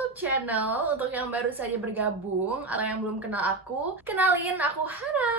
YouTube channel. Untuk yang baru saja bergabung atau yang belum kenal aku, kenalin, aku Hana.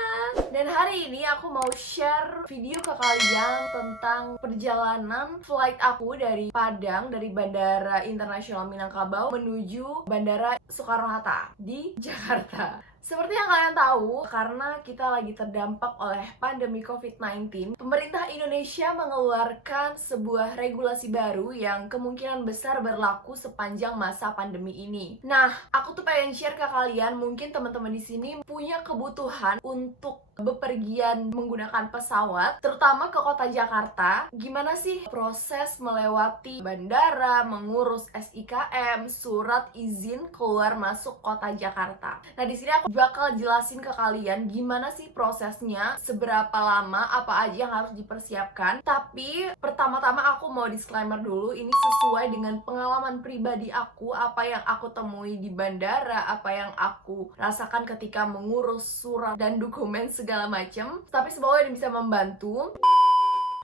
Dan hari ini aku mau share video ke kalian tentang perjalanan flight aku dari Padang, dari Bandara Internasional Minangkabau menuju Bandara Soekarno-Hatta di Jakarta. Seperti yang kalian tahu, karena kita lagi terdampak oleh pandemi COVID-19, pemerintah Indonesia mengeluarkan sebuah regulasi baru yang kemungkinan besar berlaku sepanjang masa pandemi ini. Nah, aku tuh pengen share ke kalian, mungkin teman-teman di sini punya kebutuhan untuk bepergian menggunakan pesawat, terutama ke kota Jakarta. Gimana sih proses melewati bandara, mengurus SIKM, surat izin keluar masuk kota Jakarta. Nah, di sini aku bakal jelasin ke kalian gimana sih prosesnya, seberapa lama, apa aja yang harus dipersiapkan. Tapi pertama-tama aku mau disclaimer dulu, ini sesuai dengan pengalaman pribadi aku, apa yang aku temui di bandara, apa yang aku rasakan ketika mengurus surat dan dokumen segala macam. Tapi semoga ini bisa membantu.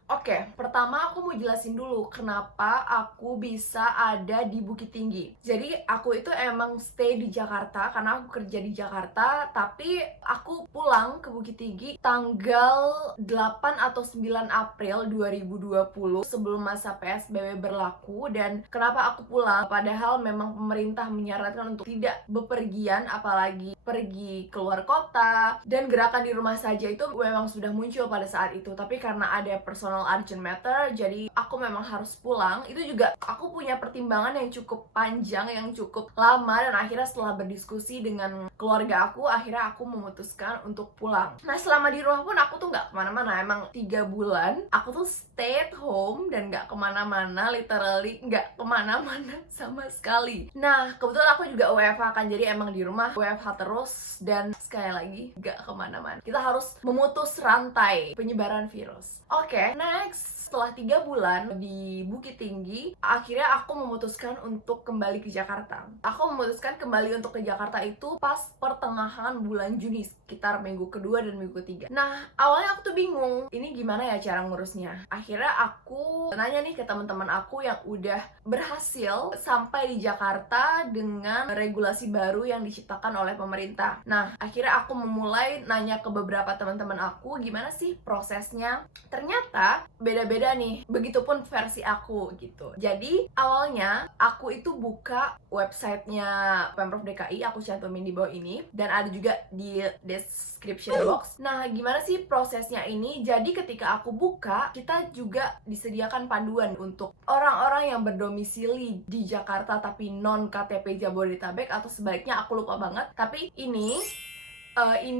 Oke, pertama aku mau jelasin dulu kenapa aku bisa ada di Bukit Tinggi. Jadi aku itu emang stay di Jakarta karena aku kerja di Jakarta, tapi aku pulang ke Bukit Tinggi tanggal 8 atau 9 April 2020 sebelum masa PSBB berlaku. Dan kenapa aku pulang? Padahal memang pemerintah menyarankan untuk tidak bepergian, apalagi pergi keluar kota, dan gerakan di rumah saja itu memang sudah muncul pada saat itu. Tapi karena ada personal urgent matter, jadi aku memang harus pulang. Itu juga aku punya pertimbangan yang cukup panjang, yang cukup lama, dan akhirnya setelah berdiskusi dengan keluarga aku, akhirnya aku memutuskan untuk pulang. Nah, selama di rumah pun aku tuh nggak kemana-mana. Emang 3 bulan aku tuh stay at home dan nggak kemana-mana, literally nggak kemana-mana sama sekali. Nah, kebetulan aku juga WFH kan, jadi emang di rumah WFH terus, dan sekali lagi nggak kemana-mana. Kita harus memutus rantai penyebaran virus. Oke, next, setelah 3 bulan di Bukit Tinggi, akhirnya aku memutuskan untuk kembali ke Jakarta. Aku memutuskan kembali untuk ke Jakarta itu pas pertengahan bulan Juni, sekitar minggu kedua dan minggu ketiga. Nah, awalnya aku tuh bingung, ini gimana ya cara ngurusnya. Akhirnya aku nanya nih ke teman-teman aku yang udah berhasil sampai di Jakarta dengan regulasi baru yang diciptakan oleh pemerintah. Nah, akhirnya aku memulai nanya ke beberapa teman-teman aku, gimana sih prosesnya. Ternyata beda-beda nih, begitupun versi aku gitu. Jadi awalnya aku itu buka websitenya Pemprov DKI, aku cantumin di bawah ini, dan ada juga di description box. Nah, gimana sih prosesnya ini? Jadi ketika aku buka, kita juga disediakan panduan untuk orang-orang yang berdomisili di Jakarta tapi non KTP Jabodetabek, atau sebaliknya aku lupa banget. Tapi ini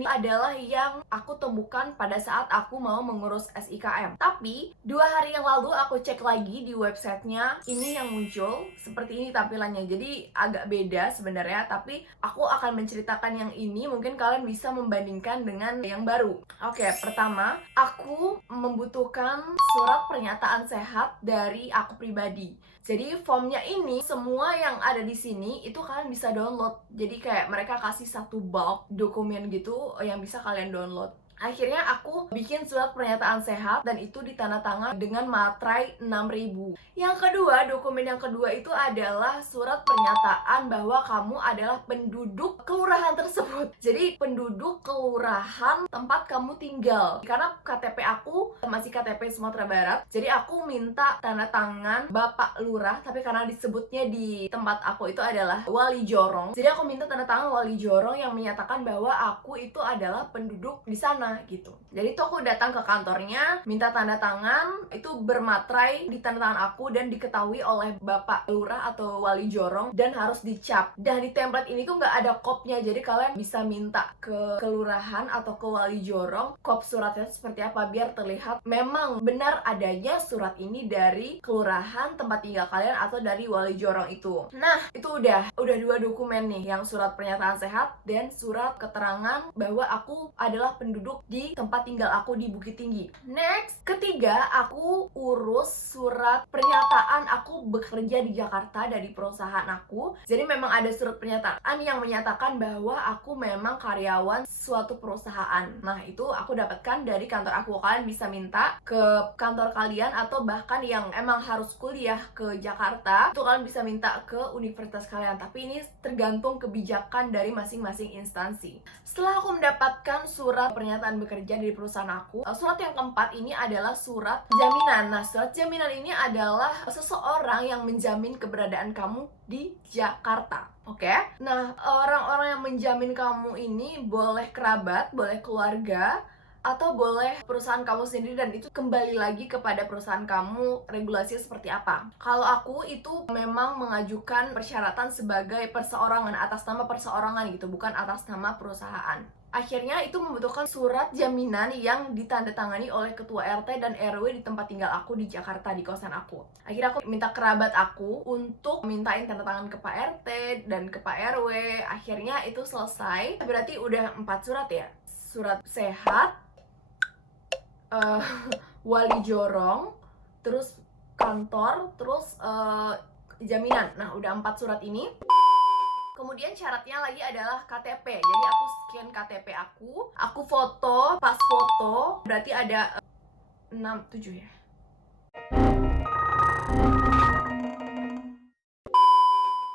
adalah yang aku temukan pada saat aku mau mengurus SIKM. Tapi 2 hari yang lalu aku cek lagi di websitenya, ini yang muncul seperti ini tampilannya. Jadi agak beda sebenarnya, tapi aku akan menceritakan yang ini, mungkin kalian bisa membandingkan dengan yang baru. Oke, pertama, aku membutuhkan surat pernyataan sehat dari aku pribadi. Jadi formnya ini, semua yang ada di sini itu kalian bisa download. Jadi kayak mereka kasih satu bulk dokumen gitu yang bisa kalian download. Akhirnya aku bikin surat pernyataan sehat dan itu ditandatangan dengan materai 6.000. Yang kedua, dokumen yang kedua itu adalah surat pernyataan bahwa kamu adalah penduduk kelurahan tersebut. Jadi penduduk kelurahan tempat kamu tinggal. Karena KTP aku masih KTP Sumatera Barat, jadi aku minta tanda tangan Bapak Lurah, tapi karena disebutnya di tempat aku itu adalah Wali Jorong, jadi aku minta tanda tangan Wali Jorong yang menyatakan bahwa aku itu adalah penduduk di sana gitu. Jadi tuh aku datang ke kantornya, minta tanda tangan, itu bermaterai di tanda tangan aku dan diketahui oleh Bapak Lurah atau Wali Jorong, dan harus dicap. Dan di template ini tuh nggak ada kopnya, jadi kalian bisa minta ke kelurahan atau ke Wali Jorong kop suratnya seperti apa, biar terlihat memang benar adanya surat ini dari kelurahan tempat tinggal kalian atau dari Wali Jorong itu. Nah, itu udah 2 dokumen nih, yang surat pernyataan sehat dan surat keterangan bahwa aku adalah penduduk hidup di tempat tinggal aku di Bukit Tinggi. Next, ketiga, aku urus surat pernyataan aku bekerja di Jakarta dari perusahaan aku. Jadi memang ada surat pernyataan yang menyatakan bahwa aku memang karyawan suatu perusahaan. Nah, itu aku dapatkan dari kantor aku. Kalian bisa minta ke kantor kalian, atau bahkan yang emang harus kuliah ke Jakarta, itu kalian bisa minta ke universitas kalian. Tapi ini tergantung kebijakan dari masing-masing instansi. Setelah aku mendapatkan surat pernyataan bekerja dari perusahaan aku, surat yang keempat ini adalah surat jaminan. Nah, surat jaminan ini adalah seseorang yang menjamin keberadaan kamu di Jakarta. Oke? Nah, orang-orang yang menjamin kamu ini boleh kerabat, boleh keluarga, atau boleh perusahaan kamu sendiri, dan itu kembali lagi kepada perusahaan kamu regulasinya seperti apa. Kalau aku itu memang mengajukan persyaratan sebagai perseorangan, atas nama perseorangan gitu, bukan atas nama perusahaan. Akhirnya itu membutuhkan surat jaminan yang ditandatangani oleh ketua RT dan RW di tempat tinggal aku di Jakarta, di kosan aku. Akhirnya aku minta kerabat aku untuk mintain tanda tangan ke Pak RT dan ke Pak RW. Akhirnya itu selesai. Berarti udah 4 surat ya. Surat sehat, wali jorong, terus kantor, terus jaminan. Nah, udah 4 surat ini. Kemudian syaratnya lagi adalah KTP. Jadi aku scan KTP aku foto, pas foto, berarti ada 7 ya.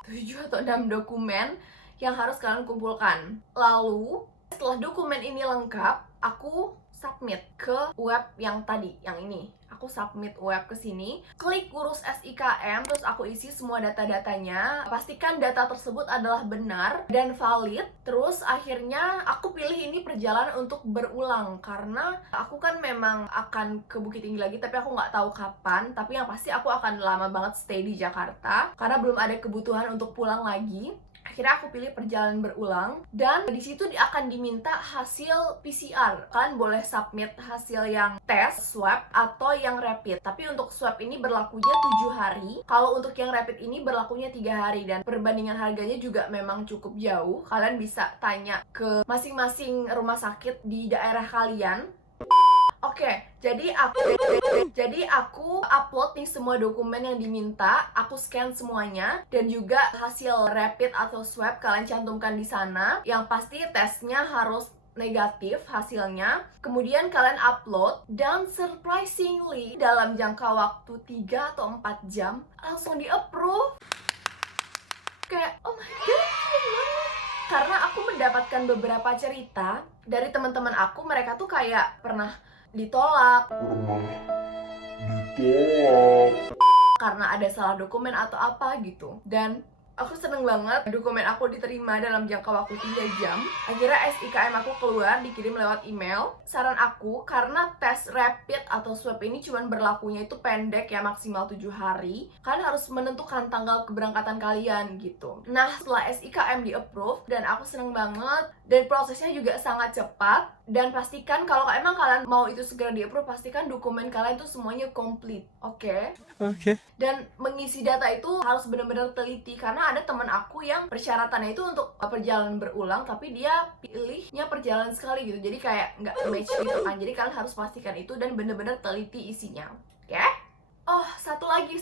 7 atau 6 dokumen yang harus kalian kumpulkan. Lalu, setelah dokumen ini lengkap, aku submit ke web yang tadi, yang ini. Aku submit web ke sini, klik urus SIKM, terus aku isi semua data-datanya. Pastikan data tersebut adalah benar dan valid. Terus akhirnya aku pilih ini perjalanan untuk berulang, karena aku kan memang akan ke Bukit Tinggi lagi, tapi aku nggak tahu kapan. Tapi yang pasti aku akan lama banget stay di Jakarta, karena belum ada kebutuhan untuk pulang lagi. Akhirnya aku pilih perjalanan berulang, dan di situ akan diminta hasil PCR. Kalian boleh submit hasil yang tes, swab, atau yang rapid. Tapi untuk swab ini berlakunya 7 hari. Kalau untuk yang rapid ini berlakunya 3 hari. Dan perbandingan harganya juga memang cukup jauh. Kalian bisa tanya ke masing-masing rumah sakit di daerah kalian. Oke, jadi aku upload nih semua dokumen yang diminta, aku scan semuanya, dan juga hasil rapid atau swab kalian cantumkan di sana. Yang pasti tesnya harus negatif hasilnya. Kemudian kalian upload, dan surprisingly dalam jangka waktu 3 atau 4 jam langsung di-approve. Kayak, oh my god, karena aku mendapatkan beberapa cerita dari teman-teman aku, mereka tuh kayak pernah ditolak karena ada salah dokumen atau apa gitu. Dan aku seneng banget dokumen aku diterima dalam jangka waktu 3 jam. Akhirnya SIKM aku keluar, dikirim lewat email. Saran aku, karena tes rapid atau swab ini cuman berlakunya itu pendek ya, maksimal 7 hari, kalian harus menentukan tanggal keberangkatan kalian gitu. Nah, setelah SIKM di-approve, dan aku seneng banget, dan prosesnya juga sangat cepat. Dan pastikan kalau emang kalian mau itu segera di-approve, pastikan dokumen kalian tuh semuanya komplit. Oke? Dan mengisi data itu harus benar-benar teliti, karena ada teman aku yang persyaratannya itu untuk perjalanan berulang, tapi dia pilihnya perjalanan sekali gitu. Jadi kayak nggak match gitu kan. Jadi kalian harus pastikan itu dan benar-benar teliti isinya. Oke? Oh, satu lagi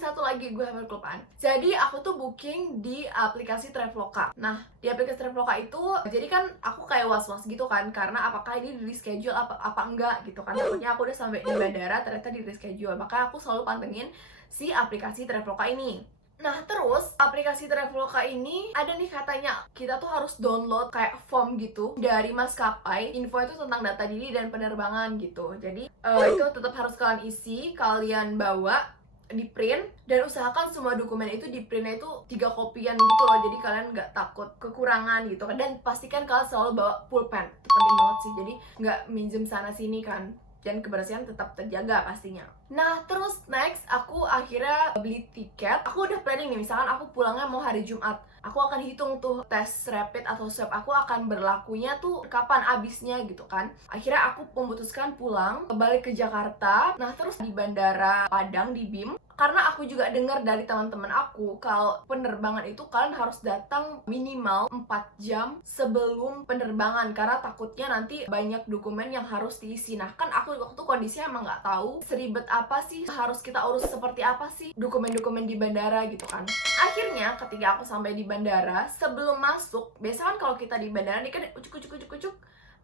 gue hampir kelupaan. Jadi aku tuh booking di aplikasi Traveloka. Nah, di aplikasi Traveloka itu, jadi kan aku kayak was-was gitu kan, karena apakah ini di reschedule apa enggak gitu kan. Takutnya aku udah sampai di bandara ternyata di reschedule. Makanya aku selalu pantengin si aplikasi Traveloka ini. Nah, terus aplikasi Traveloka ini ada nih katanya kita tuh harus download kayak form gitu dari maskapai. Info itu tentang data diri dan penerbangan gitu. Jadi itu tetap harus kalian isi, kalian bawa, di print, dan usahakan semua dokumen itu di printnya itu 3 kopian gitu loh. Jadi kalian nggak takut kekurangan gitu kan. Dan pastikan kalian selalu bawa pulpen. Itu penting banget sih. Jadi nggak minjem sana sini kan. Dan kebersihan tetap terjaga pastinya. Nah, terus next aku akhirnya beli tiket. Aku udah planning nih, misalkan aku pulangnya mau hari Jumat, aku akan hitung tuh tes rapid atau swab aku akan berlakunya tuh kapan abisnya gitu kan. Akhirnya aku memutuskan pulang balik ke Jakarta. Nah, terus di Bandara Padang di BIM, Karena aku juga dengar dari teman-teman aku kalau penerbangan itu kalian harus datang minimal 4 jam sebelum penerbangan, karena takutnya nanti banyak dokumen yang harus diisi. Nah kan aku waktu kondisinya emang nggak tahu seribet apa sih, harus kita urus seperti apa sih dokumen-dokumen di bandara gitu kan. Akhirnya ketika aku sampai di bandara, sebelum masuk, biasa kan kalau kita di bandara nih kan ucuk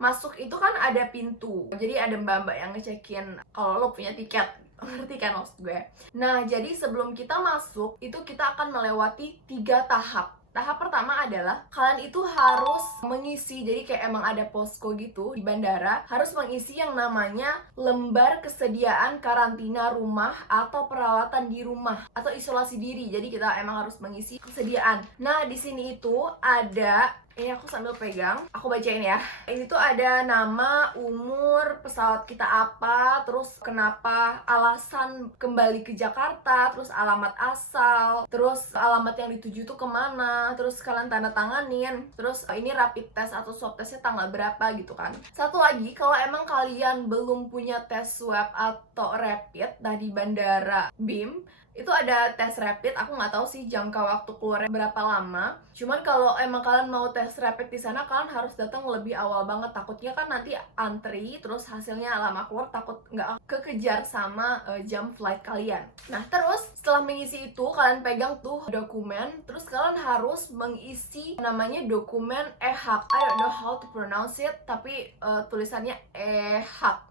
masuk itu kan ada pintu, jadi ada mbak-mbak yang ngecekin kalau lo punya tiket, ngerti kan maksud gue. Nah jadi sebelum kita masuk itu kita akan melewati 3 tahap. Tahap pertama adalah kalian itu harus mengisi, jadi kayak emang ada posko gitu di bandara, harus mengisi yang namanya lembar kesediaan karantina rumah atau perawatan di rumah atau isolasi diri. Jadi kita emang harus mengisi kesediaan. Nah di sini itu ada, ini aku sambil pegang, aku bacain ya. Ini tuh ada nama, umur, pesawat kita apa, terus kenapa, alasan kembali ke Jakarta, terus alamat asal, terus alamat yang dituju tuh kemana, terus kalian tanda tanganin, terus ini rapid test atau swab testnya tanggal berapa gitu kan. Satu lagi, kalau emang kalian belum punya tes swab atau rapid, nah di bandara BIM itu ada tes rapid, aku nggak tahu sih jangka waktu keluarnya berapa lama. Cuman kalau emang kalian mau tes rapid di sana, kalian harus datang lebih awal banget. Takutnya kan nanti antri, terus hasilnya lama keluar, takut nggak kekejar sama jam flight kalian. Nah terus setelah mengisi itu, kalian pegang tuh dokumen, terus kalian harus mengisi namanya dokumen EHAK. I don't know how to pronounce it, tapi tulisannya EHAK.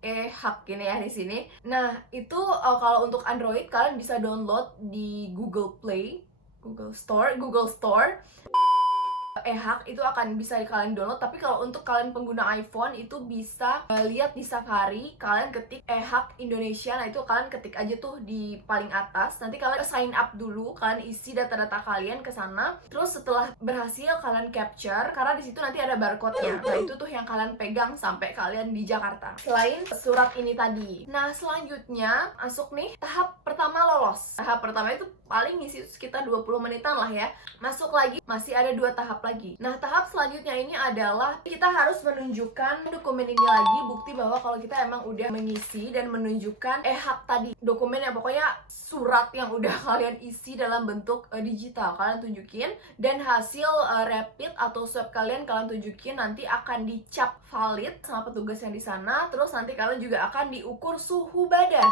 Hak gini ya di sini. Nah, itu kalau untuk Android kalian bisa download di Google Play, Google Store. EHAK itu akan bisa kalian download, tapi kalau untuk kalian pengguna iPhone itu bisa lihat di Safari, kalian ketik EHAK Indonesia. Nah itu kalian ketik aja tuh di paling atas, nanti kalian sign up dulu, kalian isi data-data kalian ke sana, terus setelah berhasil kalian capture, karena di situ nanti ada barcode-nya. Nah itu tuh yang kalian pegang sampai kalian di Jakarta, selain surat ini tadi. Nah selanjutnya masuk nih tahap pertama, lolos. Tahap pertama itu paling ngisi sekitar 20 menitan lah ya. Masuk lagi, masih ada 2 tahap lagi. Nah tahap selanjutnya ini adalah kita harus menunjukkan dokumen ini lagi, bukti bahwa kalau kita emang udah mengisi dan menunjukkan EHAK tadi, dokumen yang pokoknya surat yang udah kalian isi dalam bentuk digital, kalian tunjukin, dan hasil rapid atau swab kalian tunjukin, nanti akan dicap valid sama petugas yang di sana. Terus nanti kalian juga akan diukur suhu badan.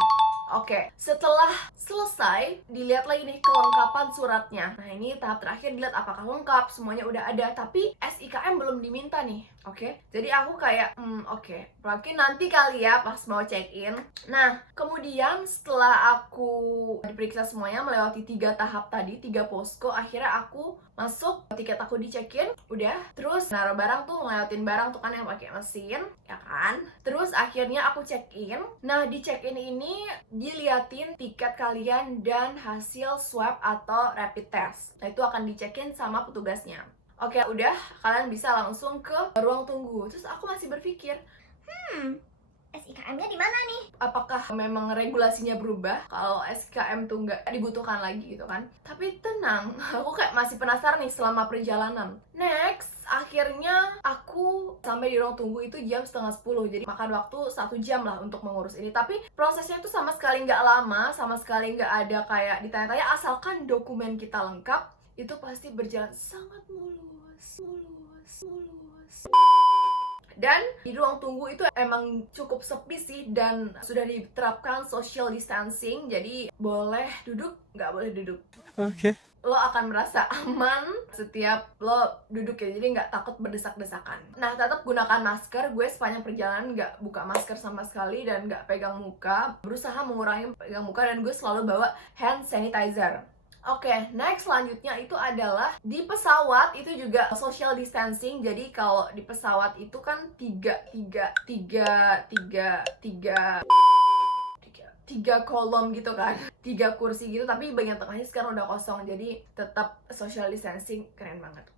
Oke, setelah selesai, dilihat lagi nih kelengkapan suratnya. Nah ini tahap terakhir, dilihat apakah lengkap, semuanya udah ada, tapi SIKM belum diminta nih. Oke, jadi aku kayak, oke, mungkin nanti kali ya pas mau check-in. Nah, kemudian setelah aku diperiksa semuanya, melewati 3 tahap tadi, 3 posko, akhirnya aku masuk, tiket aku di check-in, udah. Terus naruh barang tuh, ngelewatin barang tuh kan yang pakai mesin, ya kan? Terus akhirnya aku check-in. Nah, di check-in ini diliatin tiket kalian dan hasil swab atau rapid test. Nah, itu akan di-check-in sama petugasnya. Oke, udah, kalian bisa langsung ke ruang tunggu. Terus aku masih berpikir, SIKM-nya di mana nih? apakah memang regulasinya berubah kalau SIKM tuh nggak dibutuhkan lagi gitu kan? Tapi tenang, aku kayak masih penasaran nih selama perjalanan. Next, akhirnya aku sampai di ruang tunggu itu jam setengah 10, jadi makan waktu 1 jam lah untuk mengurus ini. Tapi prosesnya itu sama sekali nggak lama, sama sekali nggak ada kayak ditanya-tanya, asalkan dokumen kita lengkap, itu pasti berjalan sangat mulus. Dan di ruang tunggu itu emang cukup sepi sih, dan sudah diterapkan social distancing, jadi boleh duduk, nggak boleh duduk. Oke. Lo akan merasa aman setiap lo duduk ya, jadi nggak takut berdesak-desakan. Nah, tetap gunakan masker. Gue sepanjang perjalanan nggak buka masker sama sekali dan nggak pegang muka, berusaha mengurangi pegang muka, dan gue selalu bawa hand sanitizer. Oke, next selanjutnya itu adalah di pesawat itu juga social distancing. Jadi kalau di pesawat itu kan tiga kolom gitu kan, 3 kursi gitu, tapi bagian tengahnya sekarang udah kosong, jadi tetap social distancing. Keren banget.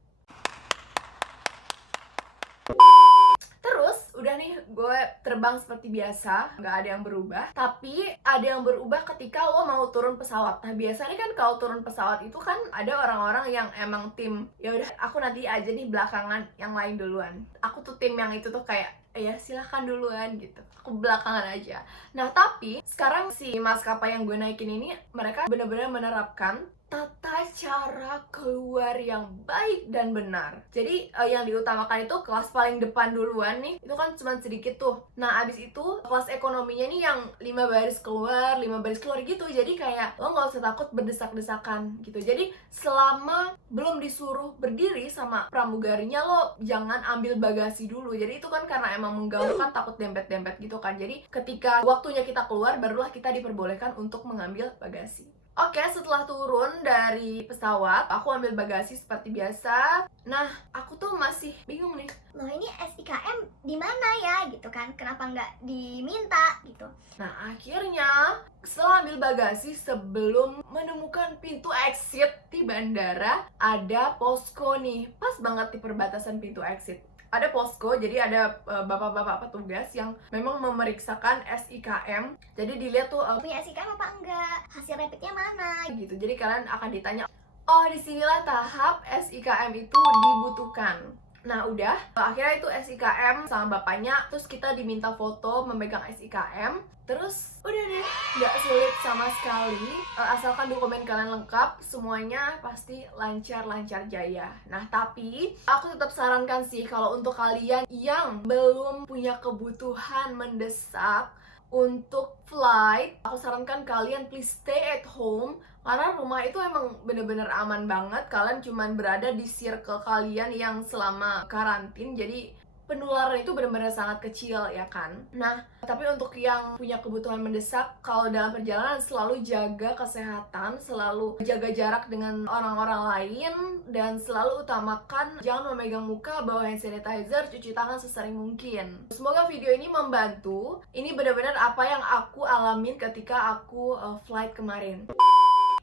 Terus udah nih gue terbang seperti biasa, nggak ada yang berubah. Tapi ada yang berubah ketika lo mau turun pesawat. Nah biasanya kan kalau turun pesawat itu kan ada orang-orang yang emang tim, ya udah aku nanti aja nih belakangan, yang lain duluan. Aku tuh tim yang itu tuh kayak ya silahkan duluan gitu, aku belakangan aja. Nah tapi sekarang si maskapai yang gue naikin ini, mereka benar-benar menerapkan tata cara keluar yang baik dan benar. Jadi yang diutamakan itu kelas paling depan duluan nih, itu kan cuma sedikit tuh. Nah abis itu kelas ekonominya nih yang 5 baris keluar, 5 baris keluar gitu. Jadi kayak lo gak usah takut berdesak-desakan gitu. Jadi selama belum disuruh berdiri sama pramugarinya, lo jangan ambil bagasi dulu. Jadi itu kan karena emang mengganggu kan, takut dempet-dempet gitu kan. Jadi ketika waktunya kita keluar, barulah kita diperbolehkan untuk mengambil bagasi. Oke, setelah turun dari pesawat, aku ambil bagasi seperti biasa. Nah, aku tuh masih bingung nih. Loh ini SIKM di mana ya gitu kan? Kenapa nggak diminta gitu? Nah, akhirnya setelah ambil bagasi, sebelum menemukan pintu exit di bandara, ada posko nih. Pas banget di perbatasan pintu exit. Ada posko, jadi ada bapak-bapak petugas yang memang memeriksakan SIKM. Jadi dilihat tuh Punya SIKM apa enggak? Hasil rapidnya mana? gitu. Jadi kalian akan ditanya, oh disinilah tahap SIKM itu dibutuhkan. Nah udah, akhirnya itu SIKM sama bapaknya, terus kita diminta foto memegang SIKM. Terus udah deh, nggak sulit sama sekali, asalkan dokumen kalian lengkap, semuanya pasti lancar-lancar jaya. Nah tapi aku tetap sarankan sih, kalau untuk kalian yang belum punya kebutuhan mendesak untuk flight, aku sarankan kalian please stay at home. Karena rumah itu emang bener-bener aman banget. Kalian cuman berada di circle kalian yang selama karantin, jadi penularan itu benar-benar sangat kecil ya kan. Nah, tapi untuk yang punya kebutuhan mendesak, kalau dalam perjalanan selalu jaga kesehatan, selalu jaga jarak dengan orang-orang lain, dan selalu utamakan jangan memegang muka, bawa hand sanitizer, cuci tangan sesering mungkin. Semoga video ini membantu. Ini benar-benar apa yang aku alamin ketika aku flight kemarin.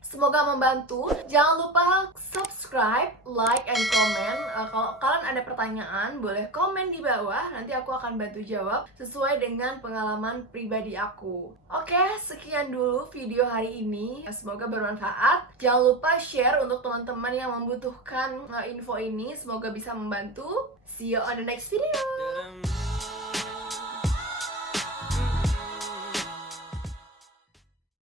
Semoga membantu. Jangan lupa subscribe, like, and comment. Kalau kalian ada pertanyaan, boleh komen di bawah. Nanti aku akan bantu jawab sesuai dengan pengalaman pribadi aku. Oke, sekian dulu video hari ini. Semoga bermanfaat. Jangan lupa share untuk teman-teman yang membutuhkan info ini. Semoga bisa membantu. See you on the next video.